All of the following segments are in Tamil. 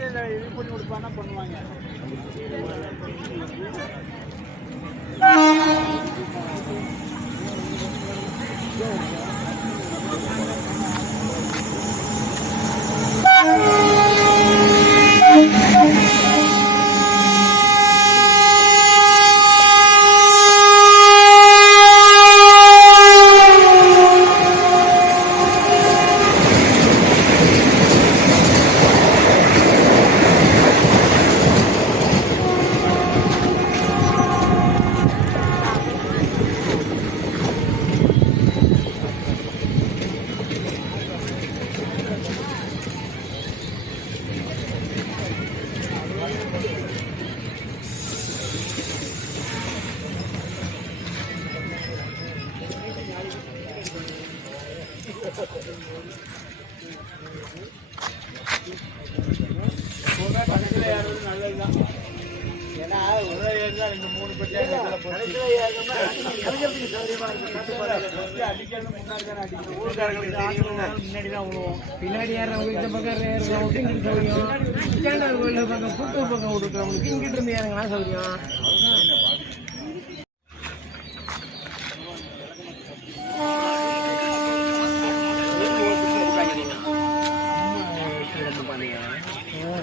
பார்த்துட்டு இது பண்ணி கொடுப்பான்னா பண்ணுவாங்க. பக்கத்தில் ஏறுறது நல்லதுதான். ஏன்னா ஒரே ஏறினா 2-3 பெட்டி அடிக்கணும். முன்னாடி தானே அடிக்கணும். ஊருக்காரங்களுக்கு முன்னாடி தான் விழுவோம். பின்னாடி ஏறவங்களுக்கு இந்த பக்கம் ஏறுறவங்களுக்கு இங்கிட்டு சௌரியம். சேண்டர் கோயில் பக்கம் கூட்டு பக்கம் விட்டுக்கிறவங்களுக்கு இங்கிட்டு இருந்து ஏறுங்கன்னா சௌரியம்.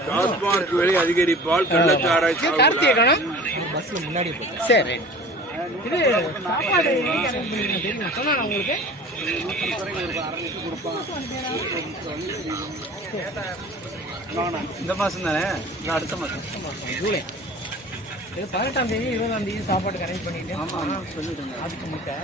டாஸ்மாக் விலை அதிகரிப்பால் கள்ளச்சாராய பஸ்ல முன்னாடி சரி. இது சாப்பாடு சொன்னா உங்களுக்கு இந்த மாசம் தானே, அடுத்த மாசம் ஜூலை 18ஆம் தேதி 20ஆம் தேதி சாப்பாடு கரெக்ட் பண்ணிட்டு ஆமாம் சொல்லிடுங்க. அதுக்கு முட்டை